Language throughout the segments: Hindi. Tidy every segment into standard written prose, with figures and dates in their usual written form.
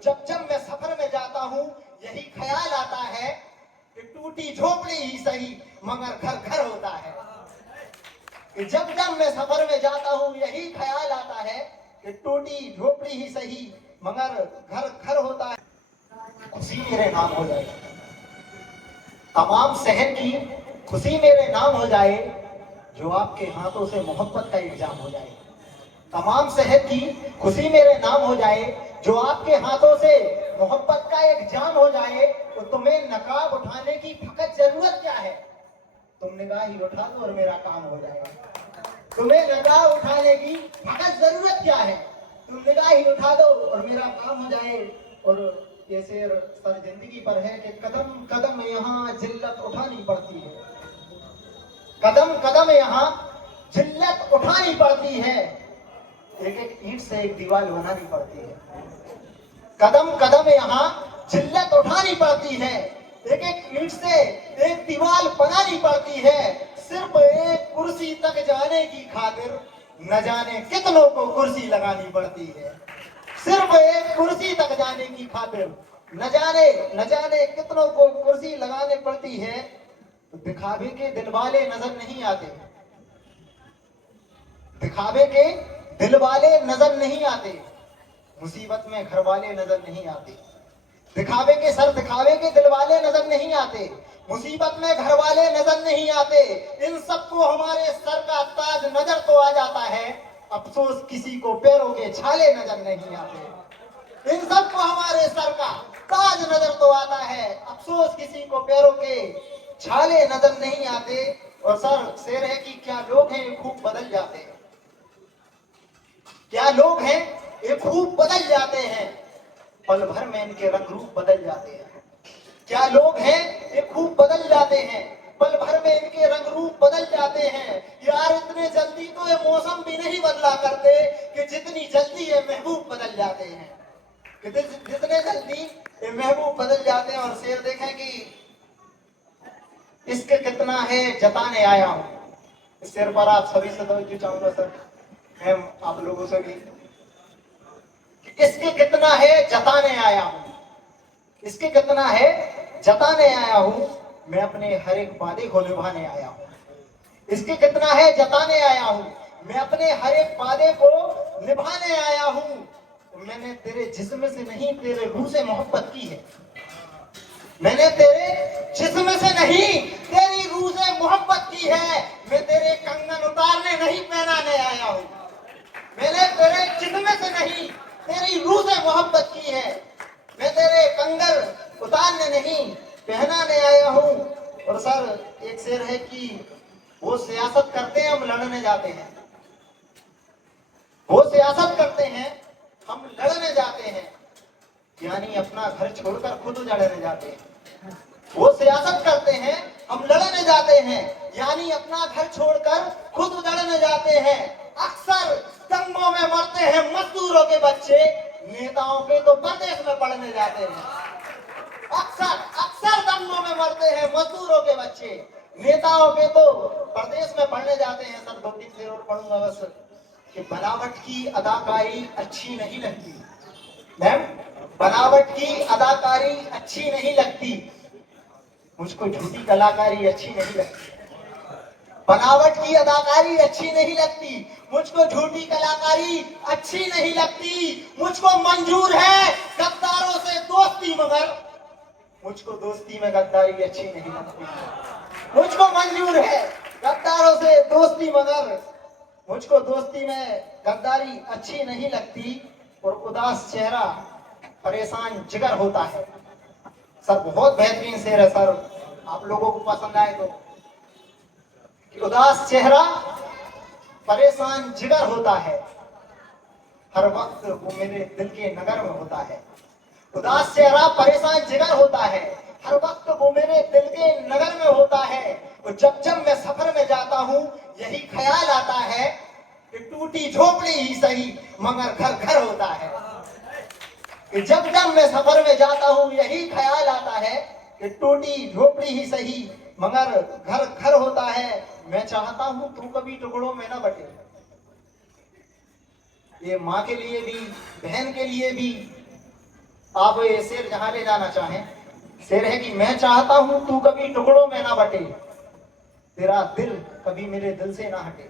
जब जब मैं सफर में जाता हूँ यही ख्याल आता है कि टूटी झोपड़ी ही सही मगर घर घर होता है। कि जब जब मैं सफर में जाता हूँ यही ख्याल आता है कि टूटी झोपड़ी ही सही मगर घर घर होता है। खुशी मेरे नाम हो जाए, तमाम शहर की खुशी मेरे नाम हो जाए, जो आपके हाथों से मोहब्बत का इल्जाम हो जाए। तमाम शहर की खुशी मेरे नाम हो जाए, जो आपके हाथों से मोहब्बत का एक जाम हो जाए। तो तुम्हें नकाब उठाने की फकत जरूरत क्या है, तुम निगाह ही उठा दो और मेरा काम हो जाएगा। तुम्हें नकाब उठाने की फकत जरूरत क्या है, तुम निगाह ही उठा दो और मेरा काम हो जाए। और ये शेर सर जिंदगी पर है कि कदम कदम यहाँ जिल्लत उठानी पड़ती है, कदम कदम यहाँ जिल्लत उठानी पड़ती है, एक एक ईंट से एक दीवार बनानी पड़ती है। कदम कदम यहाँ जिल्लत उठानी पड़ती है, एक एक ईंट से एक दीवार बनानी पड़ती है। सिर्फ एक कुर्सी तक जाने की खातिर न जाने कितनों को कुर्सी लगानी पड़ती है। सिर्फ एक कुर्सी तक जाने की खातिर न जाने कितनों को कुर्सी लगाने पड़ती है। तो दिखावे के दिल वाले नजर नहीं आते, दिखावे के दिल वाले नजर नहीं आते, मुसीबत में घर वाले नजर नहीं आते। दिखावे के सर दिखावे के दिल वाले नजर नहीं आते, मुसीबत में घर वाले नजर नहीं आते। इन सबको हमारे सर का ताज नजर तो आ जाता है, अफसोस किसी को पैरों के छाले नजर नहीं आते। इन सबको हमारे सर का ताज नजर तो आता है, अफसोस किसी को पैरों के छाले नजर नहीं आते। और सर शेर है कि क्या लोग हैं ये खूब बदल जाते हैं, क्या लोग हैं ये खूब बदल जाते हैं, पल भर में इनके रंग रूप बदल जाते हैं। क्या लोग हैं ये खूब बदल जाते हैं, पल भर में इनके रंग रूप बदल जाते हैं। यार इतने जल्दी तो ये मौसम भी नहीं बदला करते कि जितनी जल्दी ये महबूब बदल जाते हैं, कि जितने जल्दी ये महबूब बदल जाते हैं। और शेर देखें कि इश्क कितना है जताने आया हूँ। इस शेर पर आप सभी से तवज्जो चाहूंगा सर, मैं आप लोगों से भी, इसके कितना है जताने आया हूं, इसके कितना है जताने आया हूं, मैं अपने हर एक वादे को निभाने आया हूं। इसके कितना है जताने आया हूं, मैं अपने हर एक वादे को निभाने आया हूं। मैंने तेरे जिस्म से नहीं तेरे रूह से मोहब्बत की है, मैंने तेरे जिस्म से नहीं तेरी रूह से मोहब्बत की है। मैं तेरे कंगन उतारने नहीं पहनाने आया हूं, मैंने तेरे जिस्म से नहीं तेरी रूह से मोहब्बत की है, मैं तेरे कंगन उतारने नहीं पहनाने आया हूं। और सर एक शेर है कि वो सियासत करते हैं हम लड़ने जाते हैं, वो सियासत करते हैं हम लड़ने जाते हैं, यानी अपना घर छोड़कर खुद उजाड़ने जाते हैं। वो सियासत करते हैं हम लड़ने जाते हैं, यानी अपना घर छोड़कर खुद उजाड़ने जाते हैं। अक्सर दंगों में मरते हैं मजदूरों के बच्चे, नेताओं के तो परदेश में पढ़ने जाते हैं। अक्सर अक्सर दंगों में मरते हैं मजदूरों के बच्चे, नेताओं के तो परदेश में पढ़ने जाते हैं। सर दो तीन शेर और पढ़ूंगा बस, कि बनावट की अदाकारी अच्छी नहीं लगती मैम, बनावट की अदाकारी अच्छी नहीं लगती, मुझको झूठी कलाकारी अच्छी नहीं लगती। बनावट की अदाकारी अच्छी नहीं लगती, मुझको झूठी कलाकारी अच्छी नहीं लगती। मुझको मंजूर है गद्दारों से दोस्ती मगर मुझको दोस्ती में गद्दारी अच्छी नहीं लगती। मुझको मंजूर है गद्दारों से दोस्ती मगर मुझको दोस्ती में गद्दारी अच्छी नहीं लगती। और उदास चेहरा परेशान जिगर होता है। सर बहुत बेहतरीन शेर है सर, आप लोगों को पसंद आए तो। कि उदास चेहरा परेशान जिगर होता है, हर वक्त वो मेरे दिल के नगर में होता है। उदास चेहरा परेशान जिगर होता है, हर वक्त वो मेरे दिल के नगर में होता है। तो जब जब मैं सफर में जाता हूँ यही ख्याल आता है कि टूटी झोपड़ी ही सही मगर घर घर होता है। कि जब जब मैं सफर में जाता हूँ यही ख्याल आता है कि टूटी झोपड़ी ही सही मगर घर घर होता है। मैं चाहता हूं तू कभी टुकड़ों में ना बटे, ये माँ के लिए भी बहन के लिए भी आप ये शेर जहां ले जाना चाहें, शेर है कि मैं चाहता हूं तू कभी टुकड़ों में ना बटे, तेरा दिल कभी मेरे दिल से ना हटे।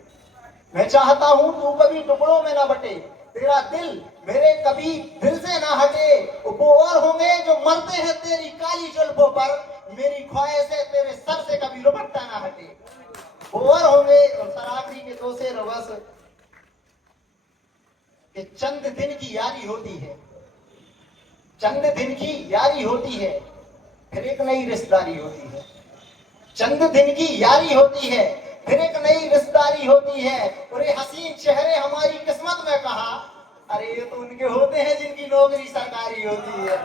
मैं चाहता हूं तू कभी टुकड़ों में ना बटे, तेरा दिल मेरे कभी दिल से ना हटे। वो और होंगे जो मरते हैं तेरी काली जुल्फों पर, मेरी ख्वाहिशें तेरे सर से कभी दुपट्टा ना हटे। वो और होंगे। और सराखी के दो शेर बस कि चंद दिन की यारी होती है, चंद दिन की यारी होती है, फिर एक नई रिश्तेदारी होती है। चंद दिन की यारी होती है, फिर एक नई रिश्तेदारी होती है। और ये हसीन चेहरे हमारी किस्मत में कहा, अरे ये तो उनके होते हैं जिनकी नौकरी सरकारी होती है।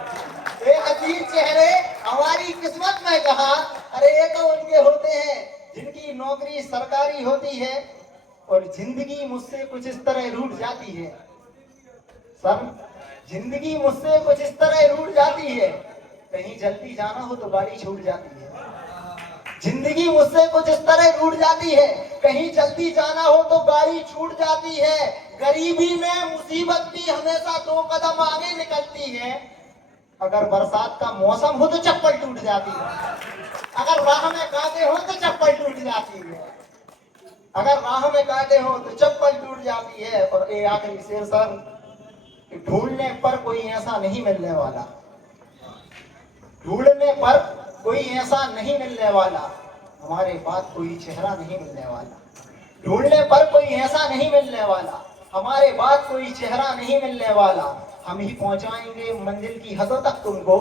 ये हसीन चेहरे हमारी किस्मत में कहा, अरे ये तो उनके होते हैं जिनकी नौकरी सरकारी होती है। और जिंदगी मुझसे कुछ इस तरह रूठ जाती है सर, जिंदगी मुझसे कुछ इस तरह रूठ जाती है, कहीं जल्दी जाना हो तो गाड़ी छूट जाती है। जिंदगी मुझसे कुछ इस तरह रूठ जाती है, कहीं जल्दी जाना हो तो गाड़ी छूट जाती है। गरीबी में मुसीबत भी हमेशा दो कदम आगे निकलती है। अगर बरसात का मौसम हो तो चप्पल टूट जाती है, अगर राह में कांटे हो तो चप्पल टूट जाती है, अगर राह में कांटे हो तो चप्पल टूट जाती है। और ये आखिरी शेर सर, ढूंढने पर कोई ऐसा नहीं मिलने वाला, ढूंढने पर कोई ऐसा नहीं मिलने वाला, हमारे बाद कोई चेहरा नहीं मिलने वाला। ढूंढने पर कोई ऐसा नहीं मिलने वाला, हमारे बाद कोई चेहरा नहीं मिलने वाला। हम ही पहुंचाएंगे मंजिल की हदों तक तुमको,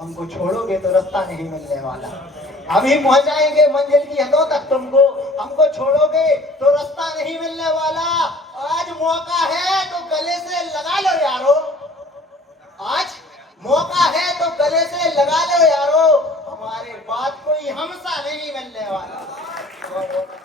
हमको छोड़ोगे तो रास्ता नहीं मिलने वाला। हम ही पहुंचाएंगे मंजिल की हदों तक तुमको, हमको छोड़ोगे तो रास्ता नहीं मिलने वाला। आज मौका है तो गले से लगा लो यारो, आज मौका है तो गले से लगा लो यारो, हमारे बाद कोई हमसा नहीं मिलने वाला।